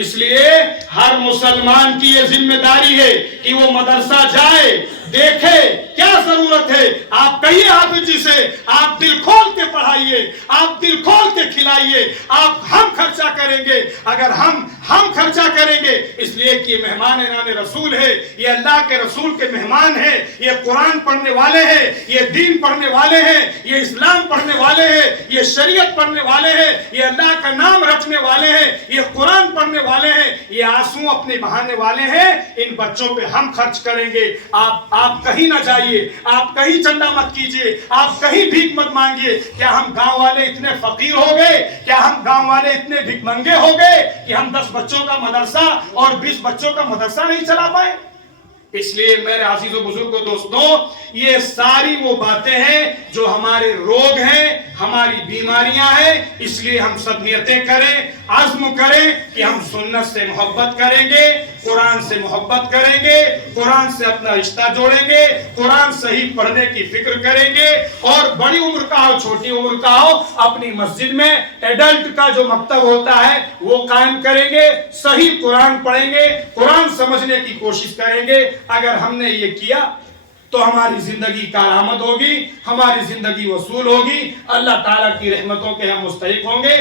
اس لیے ہر مسلمان کی یہ ذمہ داری ہے کہ وہ مدرسہ جائے، دیکھے کیا ضرورت ہے. آپ کہیے حافظ جی سے، آپ دل کھول کے پڑھائیے، آپ دل کھول کے کھلائیے. ہم خرچہ کریں گے، اگر ہم خرچہ کریں گے، اس لیے کہ یہ مہمان نام رسول ہے، یہ اللہ کے رسول کے مہمان ہیں، یہ قرآن پڑھنے والے ہیں، یہ دین پڑھنے والے ہیں، یہ اسلام پڑھنے والے ہیں، یہ شریعت پڑھنے والے ہیں، یہ اللہ کا نام رکھنے والے ہیں، یہ قرآن پڑھنے والے ہیں، یہ آنسو اپنے بہانے والے ہیں. ان بچوں پہ ہم خرچ کریں گے. آپ کہیں نہ جائیے، آپ کہیں چندہ مت کیجئے، آپ کہیں بھیک مت مانگیے. کیا ہم گاؤں والے اتنے فقیر ہو گئے؟ کیا ہم گاؤں والے اتنے بھیک منگے ہو گئے کہ ہم 10 بچوں کا مدرسہ اور 20 بچوں کا مدرسہ نہیں چلا پائے؟ اس لیے میرے عزیز و بزرگوں دوستوں، یہ ساری وہ باتیں ہیں جو ہمارے روگ ہیں، ہماری بیماریاں ہیں. اس لیے ہم سب نیتیں کریں، عزم کریں کہ ہم سنت سے محبت کریں گے، قرآن سے محبت کریں گے، قرآن سے اپنا رشتہ جوڑیں گے، قرآن صحیح پڑھنے کی فکر کریں گے، اور بڑی عمر کا ہو چھوٹی عمر کا ہو اپنی مسجد میں ایڈلٹ کا جو مکتب ہوتا ہے وہ قائم کریں گے، صحیح قرآن پڑھیں گے، قرآن سمجھنے کی کوشش کریں گے. اگر ہم نے یہ کیا تو ہماری زندگی کارآمد ہوگی، ہماری زندگی وصول ہوگی، اللہ تعالیٰ کی رحمتوں کے ہم مستحق ہوں گے.